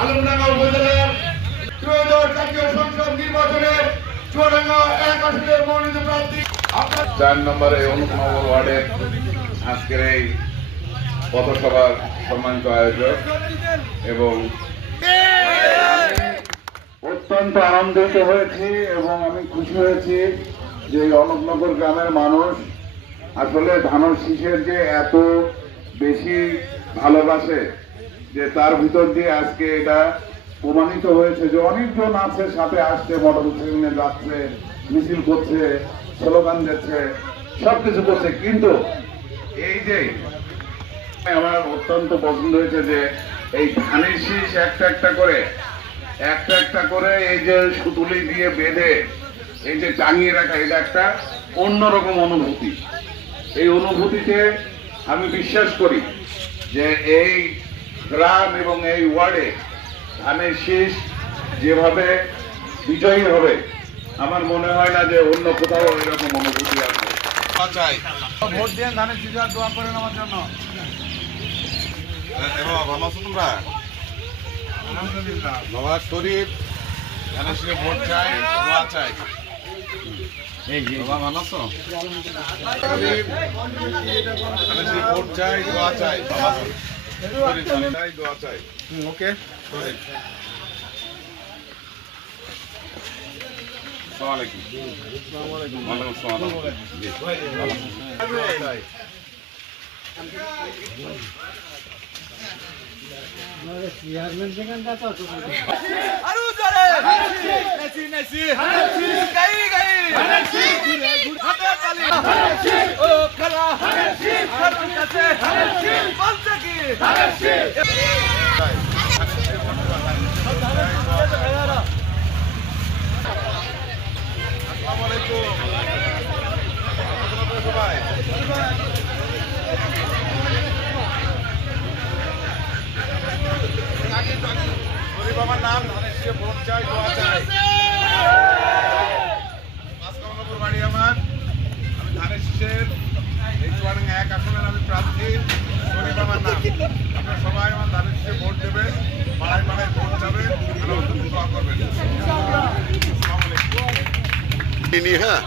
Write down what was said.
আলমডাঙ্গা উপজেলার ত্রয়োদশ জাতীয় সংসদ নির্বাচনের চুয়াডাঙ্গা এক আসনের মনোনীত প্রার্থী। চার নম্বরে অনুপনগর ওয়ার্ডে আজকের এই পথসভার সম্মানিত আয়োজক এবং অত্যন্ত আনন্দিত হয়েছি এবং আমি খুশি হয়েছি যে এই অনন্তনগর গ্রামের মানুষ আসলে ধানের শীষের যে এত বেশি ভালোবাসে যে তার ভিতর দিয়ে আজকে এটা প্রমাণিত হয়েছে যে অনেকজন আছে সাথে আসছে মোটরসাইকেল যাচ্ছে, মিছিল করছে, স্লোগান দিচ্ছে, সবকিছু করছে। কিন্তু এই যে আমার অত্যন্ত পছন্দ হয়েছে যে এই ধানের শীষ একটা একটা করে, একটা একটা করে এই যে সুতুলি দিয়ে বেঁধে, এই যে টাঙিয়ে রাখা, এটা একটা অন্যরকম অনুভূতি। এই অনুভূতিতে আমি বিশ্বাস করি যে এই গ্রাম এবং এই ওয়ার্ডে ধানের শীষ যেভাবে বিজয়ী হবে আমার মনে হয় না যে অন্য কোথাও এরকম অনুভূতি আছে। ভোট দিয়ে ধানের সিজার দোয়া করেন আমার জন্য। ভালো আছো তোমরা? আলহামদুলিল্লাহ। শরীফ ধানের ভোট চাই দোয়া চাই। ওকে। শরীফ আসসালামু আলাইকুম। নাম ধানের ভোট চাই দোয়া চাই। মাসকামনপুর বাড়ি আমার আমি ধানের শীষের এই চুয়াডাঙ্গা এক আসনের আমি প্রার্থী শরীফ আমার নাম। আপনারা সবাই আমার ধানের শীষে ভোট দেবেন পাড়ায় পাড়ায় ভোট যাবেন দোয়া করবেন। হ্যাঁ?